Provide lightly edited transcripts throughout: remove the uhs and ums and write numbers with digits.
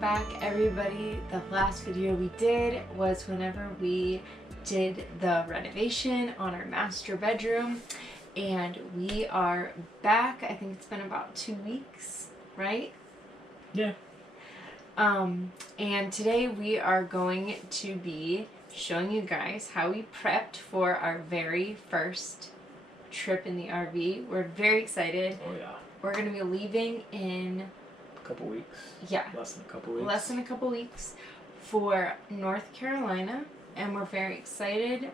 back, everybody. The last video we did was whenever we did the renovation on our master bedroom, and we are back. I think it's been about 2 weeks, right? Yeah. And today we are going to be showing you guys how we prepped for our very first trip in the RV. We're very excited. Oh yeah. We're going to be leaving in A couple weeks. Yeah. Less than a couple weeks. Less than a couple weeks for North Carolina, and we're very excited.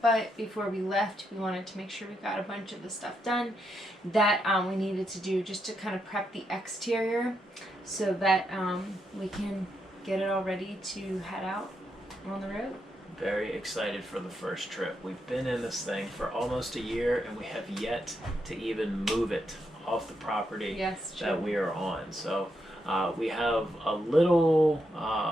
But before we left, we wanted to make sure we got a bunch of the stuff done that we needed to do just to kind of prep the exterior so that we can get it all ready to head out on the road. Very excited for the first trip. We've been in this thing for almost a year and we have yet to even move it off the property that we are on. So we have a little,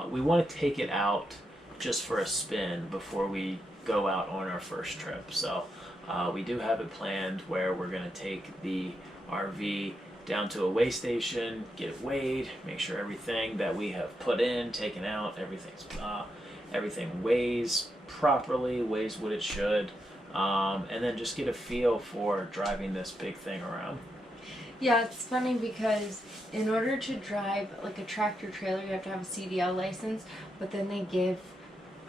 we want to take it out just for a spin before we go out on our first trip. So we do have it planned where we're going to take the RV down to a weigh station, get it weighed, make sure everything that we have put in, taken out, everything weighs properly, weighs what it should, and then just get a feel for driving this big thing around. Yeah, it's funny because in order to drive like a tractor trailer, you have to have a CDL license, but then they give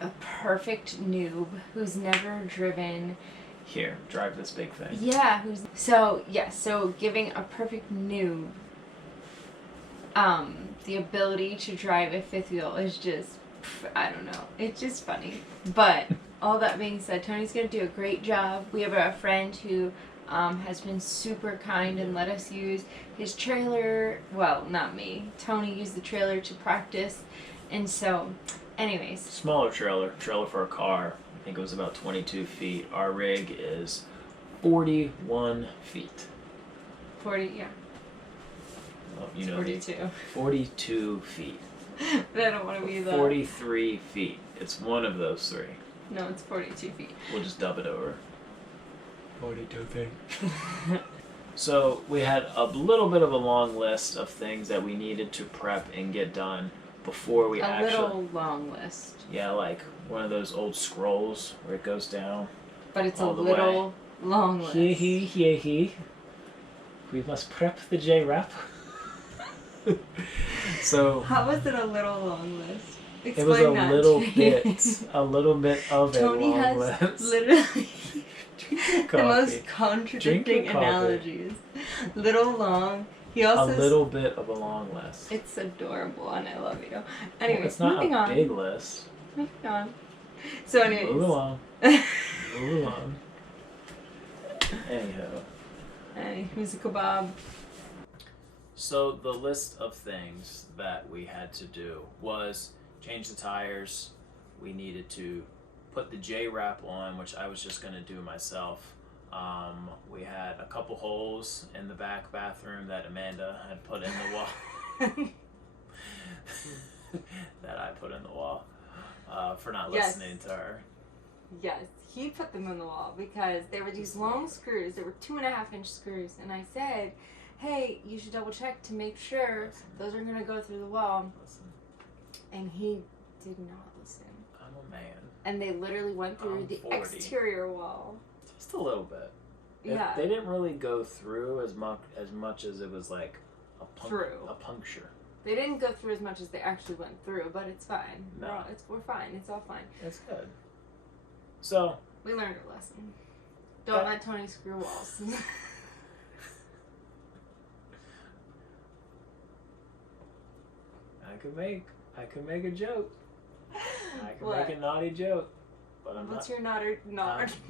a perfect noob who's never driven. Here, drive this big thing. Yeah, so giving a perfect noob the ability to drive a fifth wheel is just, I don't know, it's just funny. But all that being said, Tony's gonna do a great job. We have a friend who has been super kind and let us use his trailer. Well, not me. Tony used the trailer to practice. And so, anyways. Smaller trailer for a car. I think it was about 22 feet. Our rig is 41 feet. 40, yeah. Well, you know, 42. 42 feet. But I don't want to be the... 43 feet. It's one of those three. No, it's 42 feet. We'll just dub it over. 42 feet. So we had a little bit of a long list of things that we needed to prep and get done before we A little long list. Yeah, like one of those old scrolls where it goes down. But it's a little long list. He. We must prep the J-Wrap. So how was it a little long list? Explain it was a little bit of Tony a long has list. Literally the most Drink contradicting your coffee. analogies. Little, long. He also a little bit of a long list. It's adorable and I love you. Anyways, well, it's not moving a on. big list. Moving on. So anyways. Move along. Move along. Anyhow. Hey, who's a kebab? So the list of things that we had to do was change the tires. We needed to put the J-Wrap on, which I was just going to do myself. We had a couple holes in the back bathroom that Amanda had put in the wall. That I put in the wall for not listening to her. Yes, he put them in the wall because they were these long screws. They were 2.5-inch screws, and I said, hey, you should double check to make sure those are going to go through the wall. And he did not listen. I'm a man. And they literally went through the 40. exterior wall. Just a little bit. Yeah. They didn't really go through as much as it was like a puncture. They didn't go through as much as they actually went through, but it's fine. No. We're fine. It's all fine. It's good. So we learned our lesson. Don't let Tony screw walls. I could make a joke. I can make a naughty joke. But I'm What's not. your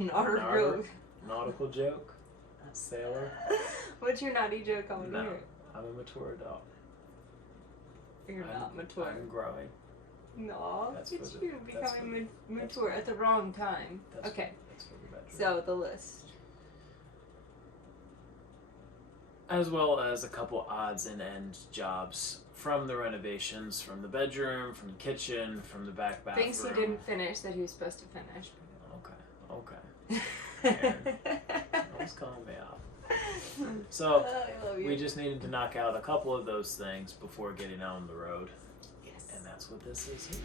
joke? Nautical joke? Sailor? What's your naughty joke? I want to No, hear it. I'm a mature adult. You're not mature. I'm growing. No, That's it's for you becoming mature at the wrong time. Okay, That's for the bedroom. so the list. As well as a couple odds and ends jobs from the renovations, from the bedroom, from the kitchen, from the back bathroom. Things he didn't finish that he was supposed to finish. Okay. Don't call me out. So I love you. we just needed to knock out a couple of those things before getting out on the road. Yes. that's what this is here.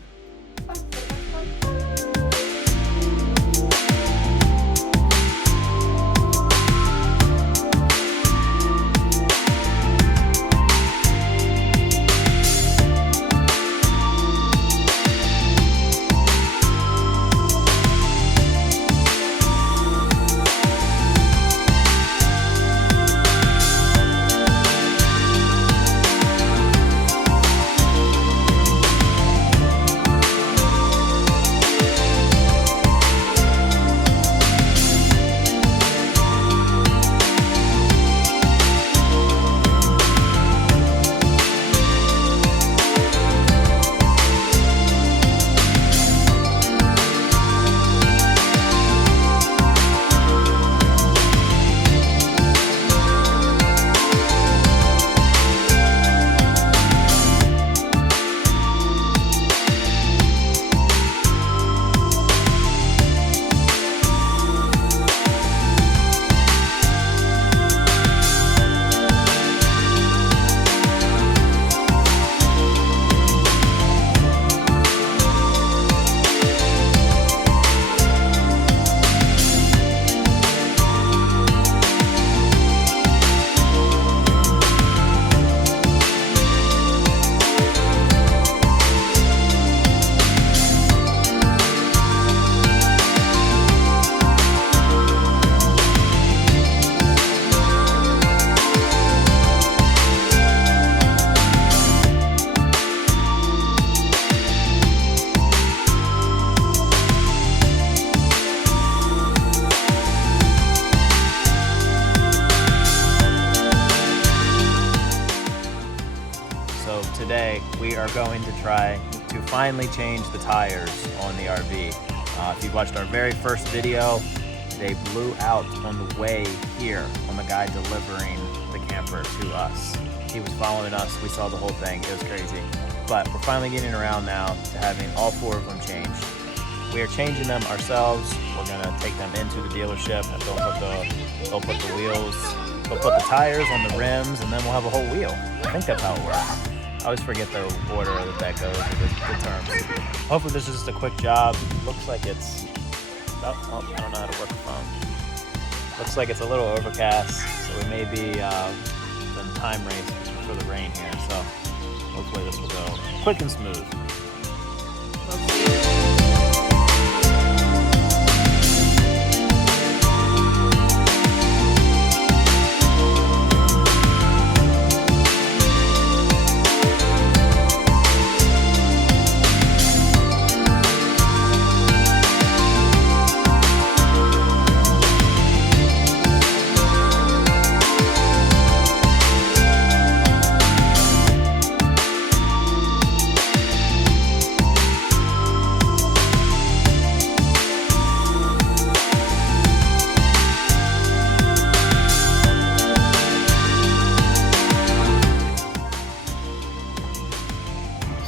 Today we are going to try to finally change the tires on the RV. If you watched our very first video, they blew out on the way here on the guy delivering the camper to us. He was following us, we saw the whole thing, it was crazy. But we're finally getting around now to having all 4 of them changed. We are changing them ourselves. We're gonna take them into the dealership. They'll put the wheels, they'll put the tires on the rims, and then we'll have a whole wheel. I think that's how it works. I always forget the order that goes with the terms. Hopefully this is just a quick job. Looks like it's, I don't know how to work the phone. Looks like it's a little overcast, so we may be in time race for the rain here. So hopefully this will go quick and smooth. We'll see.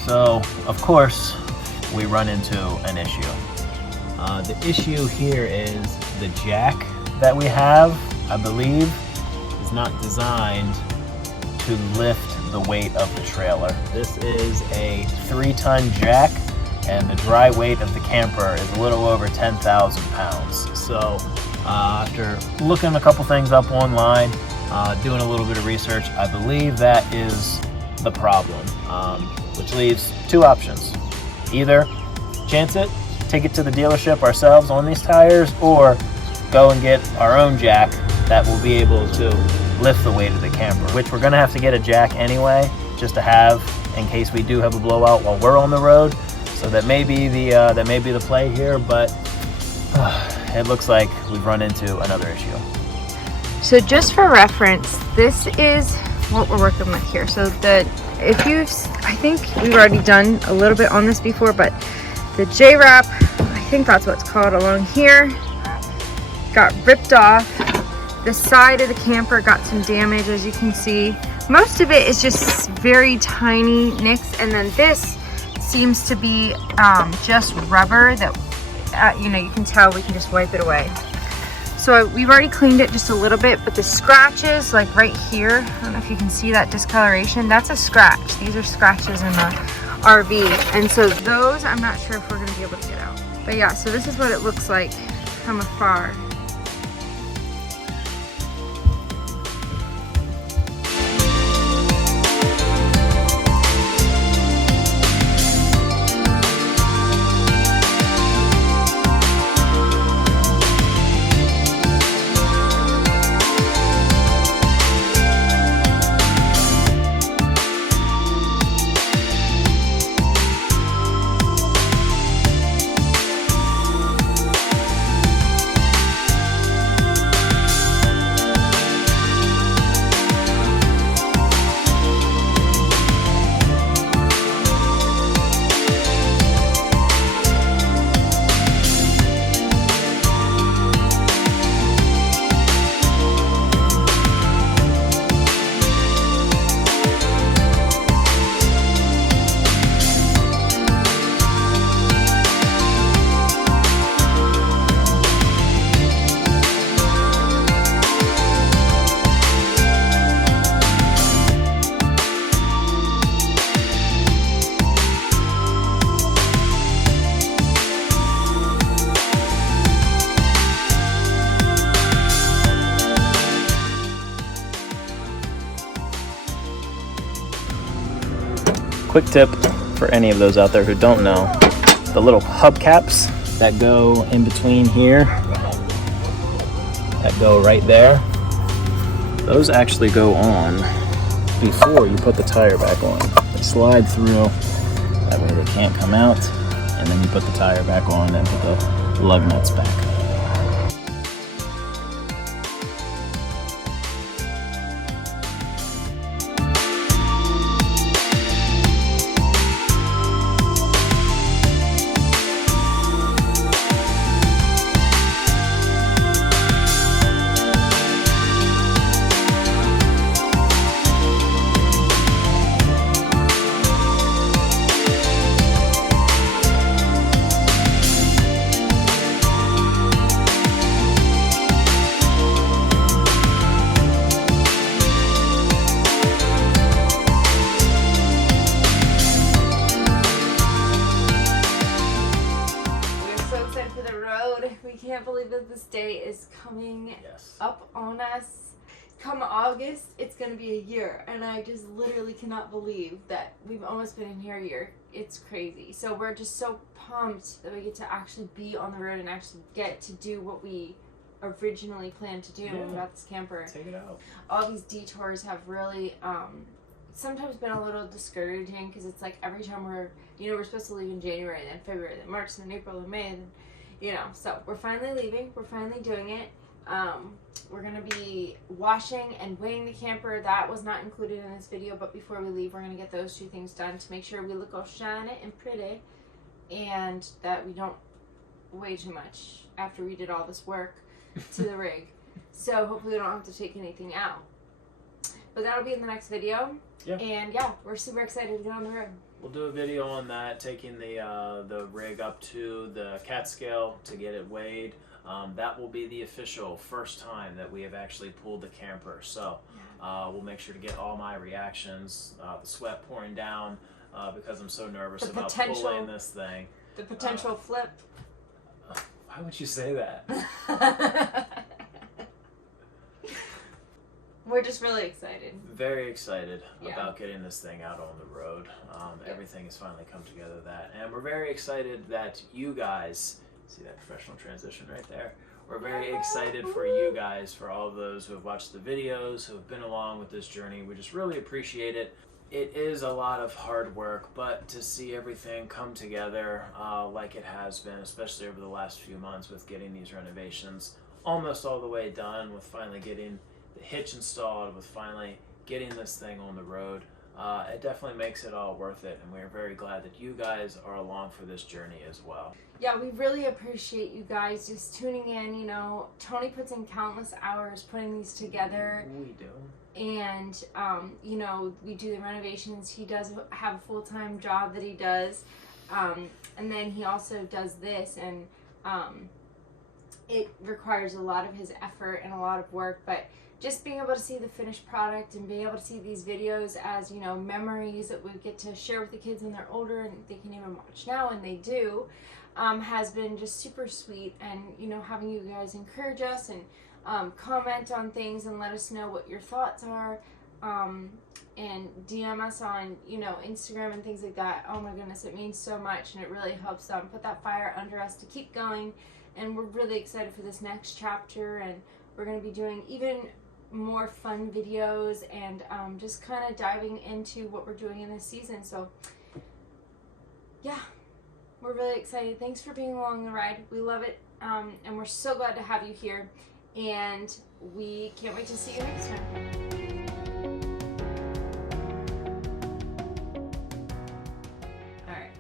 So, of course, we run into an issue. The issue here is the jack that we have, I believe, is not designed to lift the weight of the trailer. This is a 3-ton jack, and the dry weight of the camper is a little over 10,000 pounds. So, after looking a couple things up online, doing a little bit of research, I believe that is the problem. Which leaves 2 options. Either chance it, take it to the dealership ourselves on these tires, or go and get our own jack that will be able to lift the weight of the camper, which we're gonna have to get a jack anyway, just to have in case we do have a blowout while we're on the road. So that may be the play here, but it looks like we've run into another issue. So just for reference, this is what we're working with here. So I think we've already done a little bit on this before, but the J-wrap, I think that's what it's called, along here, got ripped off. The side of the camper got some damage, as you can see. Most of it is just very tiny nicks, and then this seems to be just rubber that, you can tell we can just wipe it away. So we've already cleaned it just a little bit, but the scratches, like right here, I don't know if you can see that discoloration, that's a scratch. These are scratches in RV. And so those, I'm not sure if we're gonna be able to get out. But yeah, so this is what it looks like from afar. Quick tip for any of those out there who don't know, the little hubcaps that go in between here, that go right there, those actually go on before you put the tire back on. They slide through, that way they can't come out, and then you put the tire back on and put the lug nuts back. We can't believe that this day is coming Yes. up on us. Come August, it's going to be a year, and I just literally cannot believe that we've almost been in here a year. It's crazy. So we're just so pumped that we get to actually be on the road and actually get to do what we originally planned to do when we got this camper. Take it out. All these detours have really sometimes been a little discouraging, because it's like every time we're supposed to leave in January, then February, then March, then April, then May, and so we're finally leaving. We're finally doing it. We're going to be washing and weighing the camper. That was not included in this video, but before we leave, we're going to get those two things done to make sure we look all shiny and pretty, and that we don't weigh too much after we did all this work to the rig. So hopefully we don't have to take anything out. But that'll be in the next video. Yeah. And yeah, we're super excited to get on the road. We'll do a video on that, taking the rig up to the cat scale to get it weighed. That will be the official first time that we have actually pulled the camper. So we'll make sure to get all my reactions, the sweat pouring down because I'm so nervous about pulling this thing. The potential flip. Why would you say that? We're just really excited. Very excited about getting this thing out on the road. Everything has finally come together and we're very excited that you guys, see that professional transition right there? We're very excited for you guys, for all of those who have watched the videos, who have been along with this journey. We just really appreciate it. It is a lot of hard work, but to see everything come together like it has been, especially over the last few months with getting these renovations almost all the way done, with finally getting the hitch installed, with finally getting this thing on the road, it definitely makes it all worth it, and we're very glad that you guys are along for this journey as well. Yeah, we really appreciate you guys just tuning in. Tony puts in countless hours putting these together. We do. And we do the renovations. He does have a full-time job that he does, and then he also does this, and it requires a lot of his effort and a lot of work, but just being able to see the finished product and being able to see these videos as, you know, memories that we get to share with the kids when they're older and they can even watch now, and they do, has been just super sweet. And, you know, having you guys encourage us and comment on things and let us know what your thoughts are, and DM us on, you know, Instagram and things like that. Oh my goodness, it means so much, and it really helps put that fire under us to keep going. And we're really excited for this next chapter, and we're going to be doing even more fun videos and just kind of diving into what we're doing in this season. So yeah, we're really excited. Thanks for being along the ride. We love it, and we're so glad to have you here, and we can't wait to see you next time. Alright.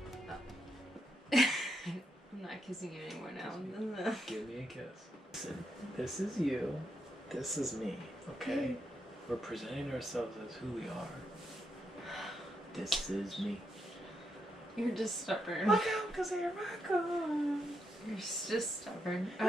I'm not kissing you anymore now. Give me a kiss. Listen, this is you. This is me, okay? We're presenting ourselves as who we are. This is me. You're just stubborn. Look out, because you're raccoon. You're just stubborn. Alright.